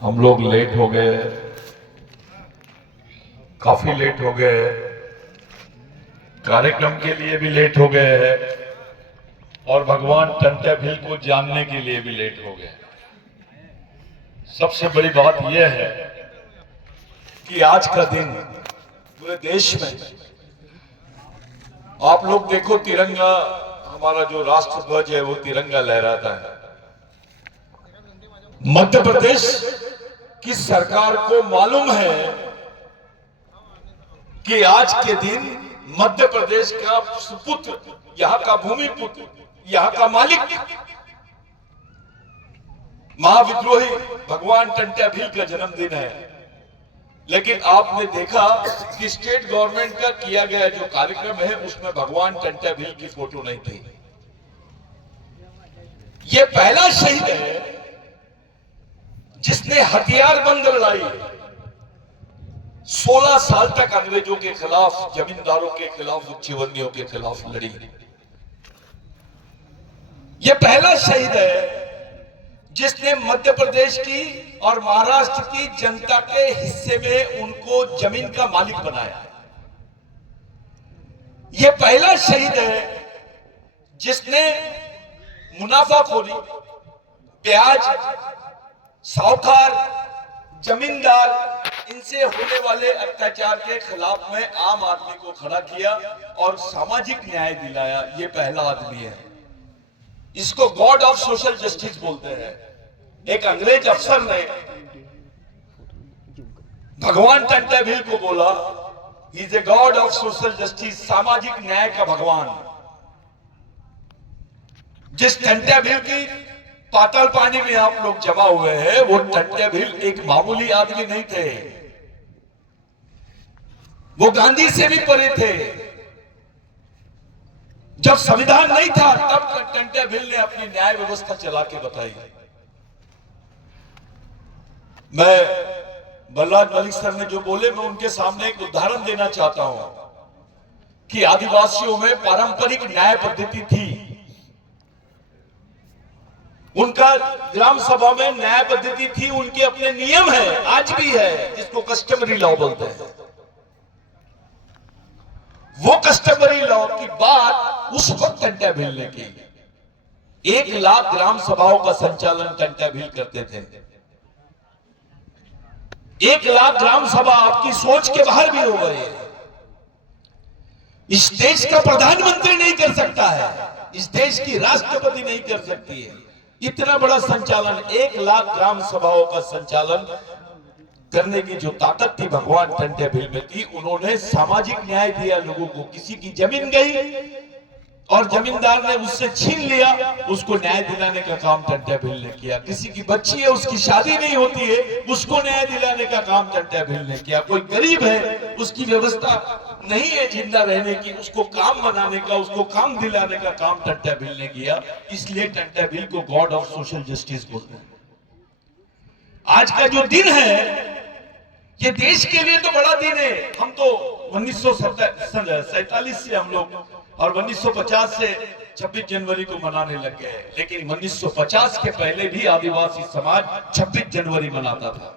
हम लोग लेट हो गए, काफी लेट हो गए, कार्यक्रम के लिए भी लेट हो गए हैं और भगवान टंटे भील को जानने के लिए भी लेट हो गए। सबसे बड़ी बात यह है कि आज का दिन पूरे देश में आप लोग देखो, तिरंगा, हमारा जो राष्ट्र ध्वज है वो तिरंगा लहराता है। मध्य प्रदेश की सरकार को मालूम है कि आज के दिन मध्य प्रदेश का सुपुत्र, यहां का भूमि पुत्र, यहां का मालिक महाविद्रोही भगवान टंट्या भील का जन्मदिन है। लेकिन आपने देखा कि स्टेट गवर्नमेंट का किया गया जो कार्यक्रम है उसमें भगवान टंट्या भील की फोटो नहीं थी। यह पहला शहीद है जिसने हथियारबंद लड़ाई 16 साल तक अंग्रेजों के खिलाफ, जमींदारों के खिलाफ, उच्चवर्णियों के खिलाफ लड़ी। यह पहला शहीद है जिसने मध्य प्रदेश की और महाराष्ट्र की जनता के हिस्से में उनको जमीन का मालिक बनाया। यह पहला शहीद है जिसने मुनाफाखोरी, ब्याज, साहूकार, जमींदार, इनसे होने वाले अत्याचार के खिलाफ में आम आदमी को खड़ा किया और सामाजिक न्याय दिलाया। यह पहला आदमी है। इसको गॉड ऑफ सोशल जस्टिस बोलते हैं। एक अंग्रेज अफसर ने भगवान टंट्या भील को बोला, he is a god of social justice, सामाजिक न्याय का भगवान। जिस टंट्या भील की पाताल पानी में आप लोग जमा हुए हैं, वो टंट्या भील एक मामूली आदमी नहीं थे, वो गांधी से भी परे थे। जब संविधान नहीं था तब टंट्या भील ने अपनी न्याय व्यवस्था चला के बताई। मैं बलराज मलिक सर ने जो बोले, मैं उनके सामने एक उदाहरण देना चाहता हूं कि आदिवासियों में पारंपरिक न्याय पद्धति थी। उनका ग्राम सभा में न्याय पद्धति थी, उनके अपने नियम है, आज भी है, जिसको कस्टमरी लॉ बोलते हैं। वो कस्टमरी लॉ की बात उस वक्त टंट्या भील ने की। 1 लाख ग्राम सभाओं का संचालन टंट्या भील करते थे। 1 लाख ग्राम सभा आपकी सोच के बाहर भी हो गए। इस देश का प्रधानमंत्री नहीं कर सकता है, इस देश की राष्ट्रपति नहीं कर सकती है। इतना बड़ा संचालन, 1 लाख ग्राम सभाओं का संचालन करने की जो ताकत थी भगवान टंट्या भील में थी। उन्होंने सामाजिक न्याय दिया लोगों को। किसी की जमीन गई और जमींदार ने उससे छीन लिया, उसको न्याय दिलाने का काम टंट्या भील ने किया। किसी की बच्ची है, उसकी शादी नहीं होती है, उसको न्याय दिलाने का काम टंट्या भील ने किया। कोई गरीब है, उसकी व्यवस्था नहीं है जिंदा रहने की, उसको काम बनाने का, उसको काम दिलाने का काम टंट्या भील ने किया। इसलिए टंट्या भील को गॉड ऑफ सोशल जस्टिस बोलते हैं। आज का जो दिन है ये देश के लिए तो बड़ा दिन है। हम तो 1947 से हम लोग और 1950 से 26 जनवरी को मनाने लग गए। लेकिन 1950 के पहले भी आदिवासी समाज 26 जनवरी मनाता था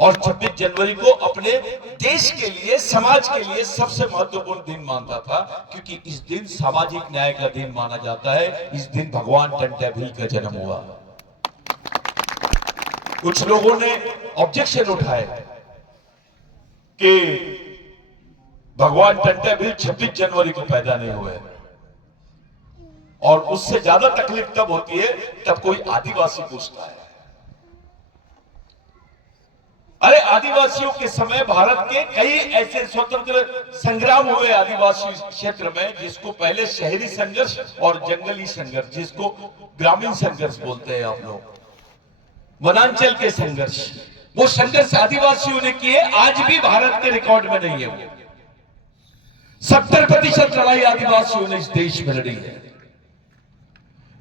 और 26 जनवरी को अपने देश के लिए, समाज के लिए सबसे महत्वपूर्ण दिन मानता था, क्योंकि इस दिन सामाजिक न्याय का दिन माना जाता है। इस दिन भगवान टंट्या भील का जन्म हुआ। कुछ लोगों ने ऑब्जेक्शन उठाए कि भगवान टंट्या भील 26 जनवरी को पैदा नहीं हुए, और उससे ज्यादा तकलीफ तब होती है तब कोई आदिवासी पूछता है। अरे आदिवासियों के समय भारत के कई ऐसे स्वतंत्र संग्राम हुए आदिवासी क्षेत्र में, जिसको पहले शहरी संघर्ष और जंगली संघर्ष, जिसको ग्रामीण संघर्ष बोलते हैं आप लोग, वनांचल के संघर्ष, वो संघर्ष आदिवासियों ने किए। आज भी भारत के रिकॉर्ड में नहीं है। वो 70% लड़ाई आदिवासियों ने इस देश में लड़ी है।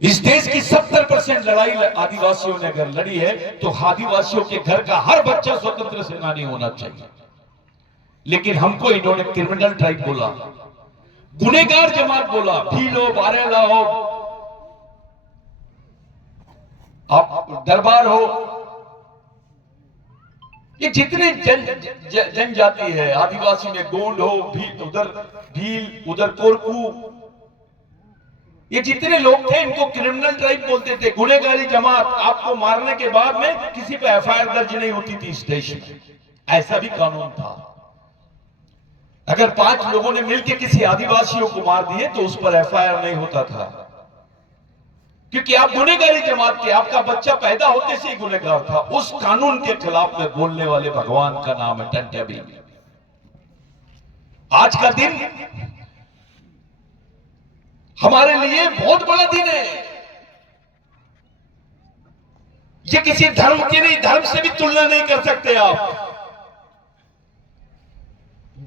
इस देश की 70% लड़ाई आदिवासियों ने अगर लड़ी है तो आदिवासियों के घर का हर बच्चा स्वतंत्र सेनानी होना चाहिए। लेकिन हमको इन्होंने क्रिमिनल ट्राइब बोला, गुनेगार जमात बोला, भीलो, बारेला हो, आप दरबार हो, ये जितने जनजाति है, आदिवासी में गोंड हो, उधर भील, उधर कोरकू, ये जितने लोग थे इनको क्रिमिनल ट्राइब बोलते थे, गुनहगारी जमात। आपको मारने के बाद में किसी पे एफआईआर दर्ज नहीं होती थी इस देश में, ऐसा भी कानून था। अगर 5 लोगों ने मिलकर किसी आदिवासियों को मार दिए तो उस पर एफआईआर नहीं होता था, क्योंकि आप गुनहगारी जमात के, आपका बच्चा पैदा होते से ही गुनहगार था। उस कानून के खिलाफ में बोलने वाले भगवान का नाम है टंट्या भील। आज का दिन हमारे लिए बहुत बड़ा दिन है। ये किसी धर्म की नहीं, धर्म से भी तुलना नहीं कर सकते आप।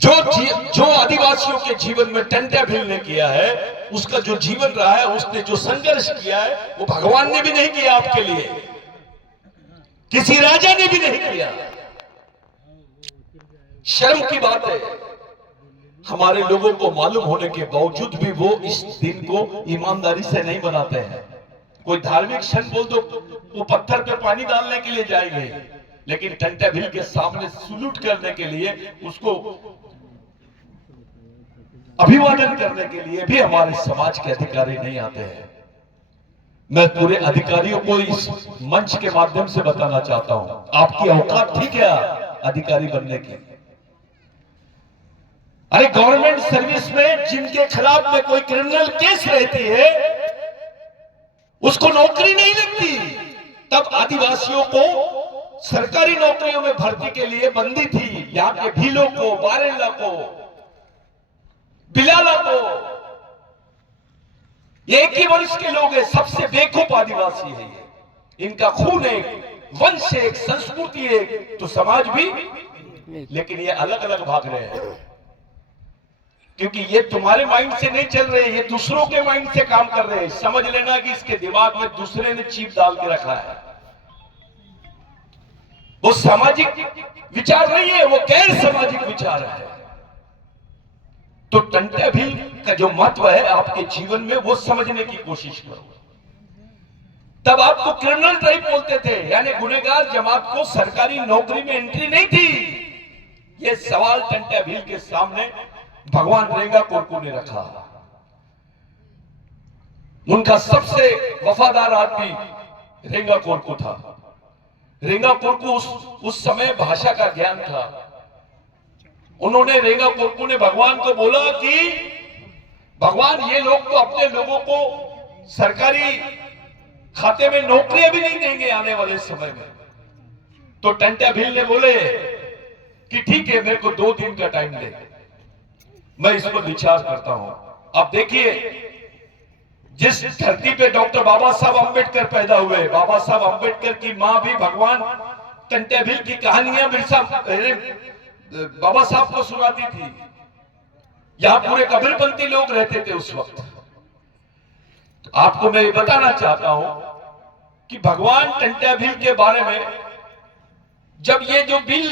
जो आदिवासियों के जीवन में टंट्या भील ने किया है, उसका जो जीवन रहा है, उसने जो संघर्ष किया है, वो भगवान ने भी नहीं किया आपके लिए, किसी राजा ने भी नहीं किया। शर्म की बात है, हमारे लोगों को मालूम होने के बावजूद भी वो इस दिन को ईमानदारी से नहीं बनाते हैं। कोई धार्मिक क्षण बोल दो, वो पत्थर पे पानी डालने के लिए जाएंगे, लेकिन टंट्या भील के सामने सल्यूट करने के लिए, उसको अभिवादन करने के लिए भी हमारे समाज के अधिकारी नहीं आते हैं। मैं पूरे अधिकारियों को इस मंच के माध्यम से बताना चाहता हूं, आपकी औकात ठीक है अधिकारी बनने की। अरे गवर्नमेंट सर्विस में जिनके खिलाफ में कोई क्रिमिनल केस रहती है, उसको नौकरी नहीं लगती। तब आदिवासियों को सरकारी नौकरियों में भर्ती के लिए बंदी थी। यहां के भीलों को, बारेला को, बिलाला को, एक ही वंश के लोग हैं, सबसे बेवकूफ आदिवासी है ये। इनका खून एक, वंश एक, संस्कृति एक, तो समाज भी, लेकिन ये अलग अलग भाग रहे हैं, क्योंकि ये तुम्हारे माइंड से नहीं चल रहे, ये दूसरों के माइंड से काम कर रहे हैं। समझ लेना कि इसके दिमाग में दूसरे ने चिप डाल के रखा है। वो सामाजिक विचार नहीं है, वो गैर सामाजिक विचार है। तो टंट्या भील का जो महत्व है आपके जीवन में, वो समझने की कोशिश करो। तब आपको क्रिमिनल ट्राइब बोलते थे, यानी गुनहगार जमात को सरकारी नौकरी में एंट्री नहीं थी। ये सवाल टंट्या भील के सामने भगवान रेंगा कोरकू ने रखा। उनका सबसे वफादार आदमी रेंगा कोरकू था। रेंगा कोरकू उस समय भाषा का ज्ञान था। उन्होंने, रेंगा कोरकू ने भगवान को बोला कि भगवान, ये लोग तो अपने लोगों को सरकारी खाते में नौकरियां भी नहीं देंगे आने वाले समय में। तो टंट्या भील ने बोले कि ठीक है, मेरे को 2 दिन का टाइम दे, मैं इस पर विचार करता हूं। अब देखिए, जिस धरती पे डॉक्टर बाबा साहब अंबेडकर पैदा हुए, बाबा साहब अंबेडकर की मां भी भगवान टंट्या भील की कहानियां बाबा साहब को सुनाती थी। यहां पूरे कबीरपंथी लोग रहते थे उस वक्त। तो आपको मैं ये बताना चाहता हूं कि भगवान टंट्या भील के बारे में, जब ये जो बिल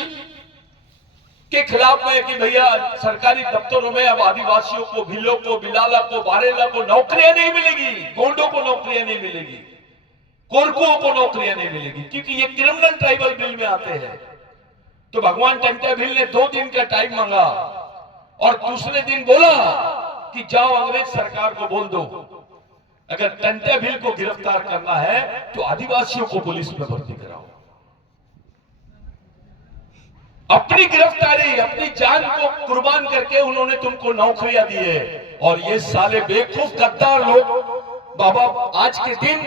के खिलाफ में कि भैया सरकारी दफ्तरों में अब आदिवासियों को, भीलों को, बिलाला को, बारेला को नौकरियां नहीं मिलेगी, गोंडों को नौकरियां नहीं मिलेगी, कोरकुओं को नौकरियां नहीं मिलेगी, क्योंकि ये क्रिमिनल ट्राइबल बिल में आते हैं। तो भगवान टंट्या भील ने 2 दिन का टाइम मांगा और दूसरे दिन बोला कि जाओ अंग्रेज सरकार को बोल दो, अगर टंट्या भील को गिरफ्तार करना है तो आदिवासियों को पुलिस में भर्ती कराओ। अपनी गिरफ्तारी, अपनी जान को कुर्बान करके उन्होंने तुमको नौकरियां दी है। और ये साले बेवकूफ गद्दार लोग बाबा आज के दिन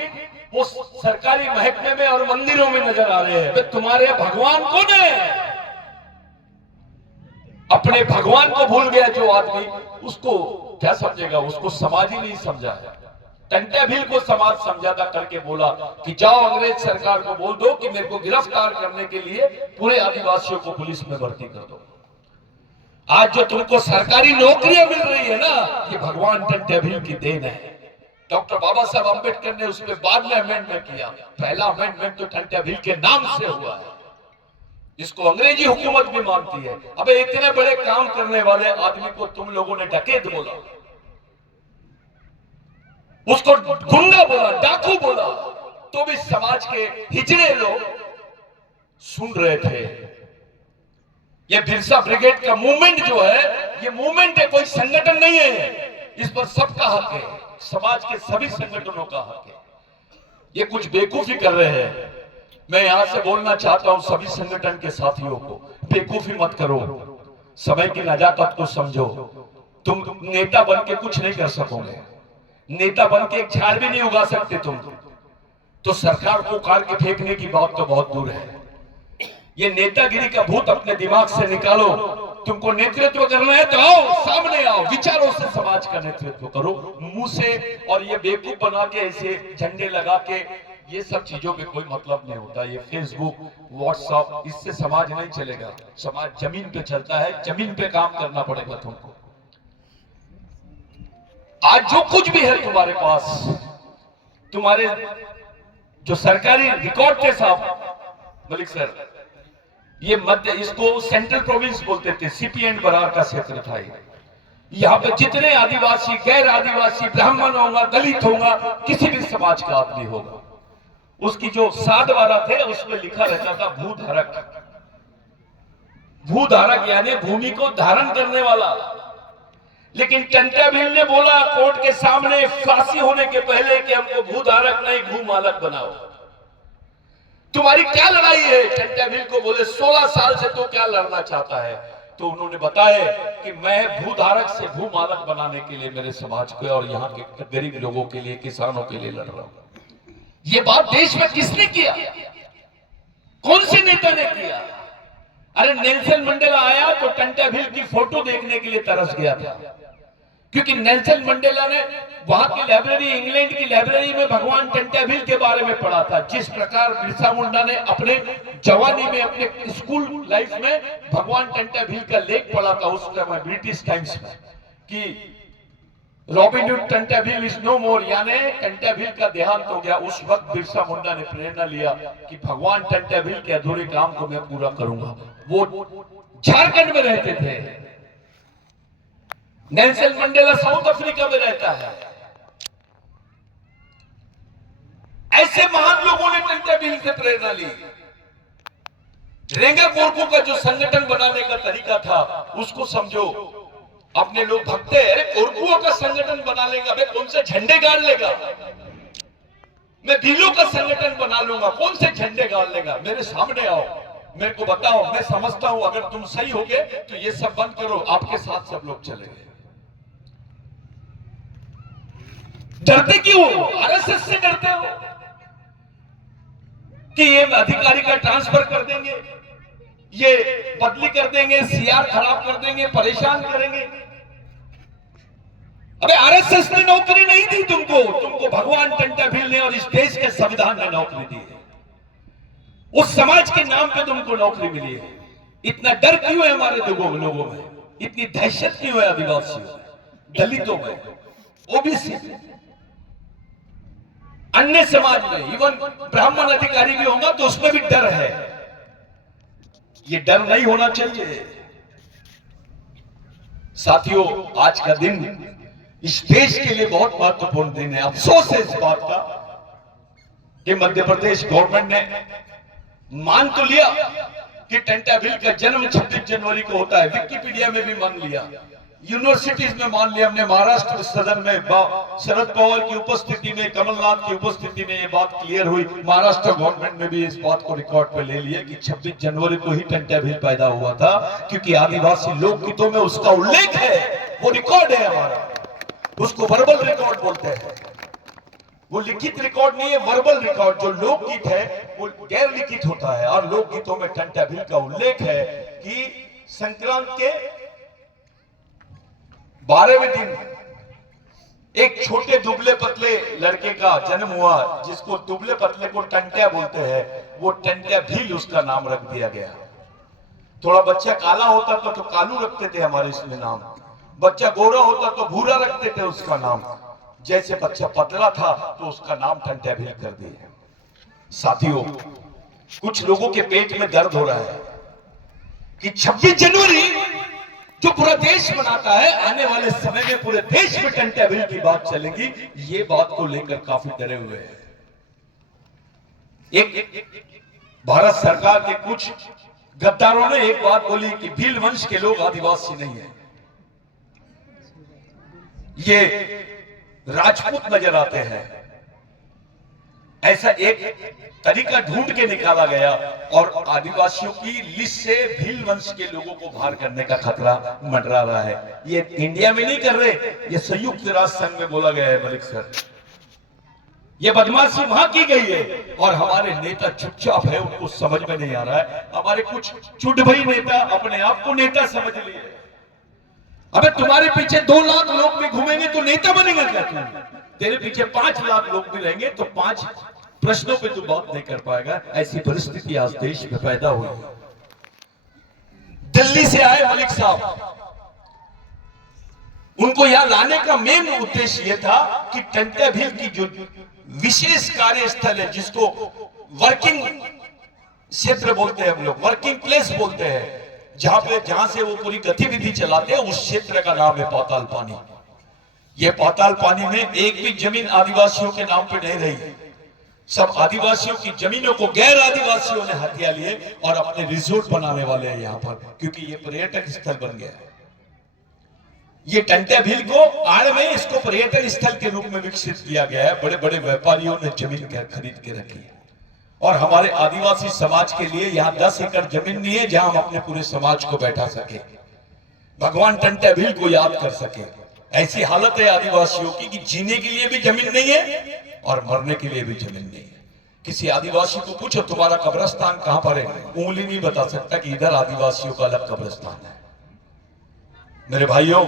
वो सरकारी महकमे में और मंदिरों में नजर आ रहे हैं। तुम्हारे भगवान कौन है? अपने भगवान को भूल गया जो आदमी, उसको क्या समझेगा? उसको समाज ही नहीं समझा है। टंट्या भील को समाज समझाता करके बोला कि जाओ अंग्रेज सरकार को बोल दो कि मेरे को गिरफ्तार करने के लिए पूरे आदिवासियों को पुलिस में भर्ती कर दो। आज जो तुमको सरकारी नौकरियां मिल रही है ना, ये भगवान टंट्या भील की देन है। डॉक्टर बाबा साहब अंबेडकर ने उसमें बाद में अमेंडमेंट किया। पहला अमेंडमेंट तो टंट्या भील के नाम से हुआ है, जिसको अंग्रेजी हुकूमत भी मानती है। अबे इतने बड़े काम करने वाले आदमी को तुम लोगों ने डकैत बोला, उसको गुंडा बोला, डाकू बोला, तो भी समाज के हिजड़े लोग सुन रहे थे। ये बिरसा ब्रिगेड का मूवमेंट जो है, ये मूवमेंट है, कोई संगठन नहीं है। इस पर सबका हक है, समाज के सभी संगठनों का हक है। ये कुछ बेवकूफी कर रहे हैं। मैं यहां से बोलना चाहता हूं सभी संगठन के साथियों को, बेवकूफी मत करो, समय की नजाकत को समझो। तुम नेता बन के कुछ नहीं कर सकोगे, नेता बन के एक झाड़ भी नहीं उगा सकते तुम। तो सरकार को उखाड़ के फेंकने की बात तो बहुत दूर है। ये नेतागिरी का भूत अपने दिमाग से निकालो। तुमको नेतृत्व करना है तो आओ, सामने आओ, विचारों से समाज का नेतृत्व करो। मुंह से और ये बेवकूफ बना के ऐसे झंडे लगा के ये सब चीजों पे कोई मतलब नहीं होता। ये फेसबुक, व्हाट्सएप, इससे समाज नहीं चलेगा। समाज जमीन पे चलता है, जमीन पे काम करना पड़ेगा तुमको। आज जो कुछ भी है तुम्हारे पास, तुम्हारे जो सरकारी रिकॉर्ड थे साहब मलिक सर, ये मध्य, इसको सेंट्रल प्रोविंस बोलते थे, सीपी एंड बरार का क्षेत्र था। यहाँ पे जितने आदिवासी, गैर आदिवासी, ब्राह्मण होगा, दलित होगा, किसी भी समाज का आदमी होगा, उसकी जो साधवारा थे उसमें लिखा रहता था भूधारक। भूधारक यानी भूमि को धारण करने वाला। लेकिन टंट्या भील ने बोला कोर्ट के सामने फांसी होने के पहले कि हमको भूधारक नहीं भूमालक बनाओ। तुम्हारी क्या लड़ाई है? टंट्या भील को बोले 16 साल से तो क्या लड़ना चाहता है? तो उन्होंने बताया कि मैं भूधारक से भूमालक बनाने के लिए मेरे समाज को और यहाँ के गरीब लोगों के लिए, किसानों के लिए लड़ रहा हूं। ये बात देश में किसने किया? कौन से नेता ने किया? अरे नेल्सन मंडेला आया तो टंट्या भील की फोटो देखने के लिए तरस गया था, क्योंकि नेल्सन मंडेला ने वहां की लाइब्रेरी, इंग्लैंड की लाइब्रेरी में भगवान टंट्या भील के बारे में पढ़ा था। जिस प्रकार बिरसा मुंडा ने अपने जवानी में, अपने स्कूल लाइफ में भगवान टंट्या भील का लेख पढ़ा था उस समय ब्रिटिश टाइम्स में कि Robin Hood Tantya Bhil is no more, यानी टंट्या भील का देहांत हो गया। उस वक्त बिरसा मुंडा ने प्रेरणा लिया कि भगवान टंट्या भील के अधूरे काम को मैं पूरा करूंगा। वो झारखंड में रहते थे, नेल्सन मंडेला साउथ अफ्रीका में रहता है। ऐसे महान लोगों ने टंट्या भील से प्रेरणा ली। रेंगा कोरकू का जो संगठन बनाने का तरीका था उसको समझो। अपने लोग भगते हैं, अरे कोरकुओं का संगठन बना लेगा, मैं कौन से झंडे गाड़ लेगा? मैं भीलों का संगठन बना लूंगा, कौन से झंडे गाड़ लेगा? मेरे सामने आओ, मेरे को बताओ, मैं समझता हूं अगर तुम सही होगे तो ये सब बंद करो, आपके साथ सब लोग चलेंगे। डरते क्यों? आरएसएस से डरते हो कि ये अधिकारी का ट्रांसफर कर देंगे, ये बदली कर देंगे, सीआर खराब कर देंगे, परेशान करेंगे। अबे आरएसएस ने नौकरी नहीं दी तुमको भगवान टंट्या भील ने और इस देश के संविधान ने नौकरी दी है। उस समाज के नाम पे तुमको नौकरी मिली है। इतना डर क्यों है हमारे लोगों में? इतनी दहशत क्यों है आदिवासियों, दलितों में, ओबीसी, अन्य समाज में, इवन ब्राह्मण अधिकारी भी होगा तो उसमें भी डर है। ये डर नहीं होना चाहिए साथियों। आज का दिन इस देश के लिए बहुत महत्वपूर्ण दिन है। अफसोस है इस बात का कि मध्य प्रदेश गवर्नमेंट ने मान तो लिया कि टंट्या भील का जन्म 26 जनवरी को होता है, विकिपीडिया में भी मान लिया, यूनिवर्सिटीज में मान लिया। हमने महाराष्ट्र सदन में शरद पवार की उपस्थिति में, कमलनाथ की उपस्थिति में ये बात क्लियर हुई। महाराष्ट्र गवर्नमेंट ने भी इस बात को रिकॉर्ड पे ले लिया कि 26 जनवरी को ही टंट्या भील पैदा हुआ था, क्योंकि आदिवासी लोकगीतों में उसका उल्लेख है, वो रिकॉर्ड है हमारा, उसको वर्बल रिकॉर्ड बोलते हैं। वो लिखित रिकॉर्ड नहीं है, वर्बल रिकॉर्ड। जो लोकगीत है वो गैर लिखित होता है, और लोकगीतों में टंट्या भील का उल्लेख है कि संक्रांत के 12वें दिन एक छोटे दुबले पतले लड़के का जन्म हुआ, जिसको दुबले पतले को टंट्या बोलते हैं। वो टंट्या भील उसका नाम रख दिया गया। थोड़ा बच्चा काला होता था तो कालू रखते थे हमारे इसमें नाम, बच्चा गोरा होता तो भूरा रखते थे उसका नाम, जैसे बच्चा पतला था तो उसका नाम टंट्या भील कर दिया। साथियों, कुछ लोगों के पेट में दर्द हो रहा है कि 26 जनवरी जो पूरा देश मनाता है, आने वाले समय में पूरे देश में टंट्या भील की बात चलेगी। ये बात को लेकर काफी डरे हुए हैं। एक भारत सरकार के कुछ गद्दारों ने एक बात बोली कि भील वंश के लोग आदिवासी नहीं है, ये राजपूत नजर आते हैं। ऐसा एक तरीका ढूंढ के निकाला गया और आदिवासियों की लिस्ट से भील वंश के लोगों को बाहर करने का खतरा मंडरा रहा है। ये इंडिया में नहीं कर रहे, ये संयुक्त राष्ट्र संघ में बोला गया है मलिक सर। ये बदमाशी वहां की गई है और हमारे नेता चुपचाप है, उनको समझ में नहीं आ रहा है। हमारे कुछ चुटभई नेता अपने आप को नेता समझ लिए। अबे तुम्हारे पीछे 2 लाख लोग भी घूमेंगे तो नेता बनेगा क्या तू? तेरे पीछे 5 लाख लोग भी रहेंगे तो 5 प्रश्नों पे तू बात नहीं कर पाएगा। ऐसी परिस्थिति आज देश में पैदा हुई। दिल्ली से आए मलिक साहब, उनको यहां लाने का मेन उद्देश्य यह था कि टंट्या भील की जो विशेष कार्यस्थल है, जिसको वर्किंग क्षेत्र बोलते हैं हम लोग, वर्किंग प्लेस बोलते हैं, जहां से वो पूरी गतिविधि चलाते हैं, उस क्षेत्र का नाम है पाताल पानी। ये पाताल पानी में एक भी जमीन आदिवासियों के नाम पे नहीं रही। सब आदिवासियों की जमीनों को गैर आदिवासियों ने हथिया लिए और अपने रिजोर्ट बनाने वाले हैं यहाँ पर, क्योंकि ये पर्यटक स्थल बन गया है। ये टंट्या भील को आड़ में इसको पर्यटन स्थल के रूप में विकसित किया गया है। बड़े बड़े व्यापारियों ने जमीन खरीद के रखी है और हमारे आदिवासी समाज के लिए यहाँ 10 एकड़ जमीन नहीं है जहां हम अपने पूरे समाज को बैठा सके, भगवान टंट्या भील को याद कर सके। ऐसी हालत है आदिवासियों की कि जीने के लिए भी जमीन नहीं है और मरने के लिए भी जमीन नहीं है। किसी आदिवासी को पूछो तुम्हारा कब्रिस्तान कहां पर है, उंगली नहीं बता सकता कि इधर आदिवासियों का अलग कब्रिस्तान है। मेरे भाइयों,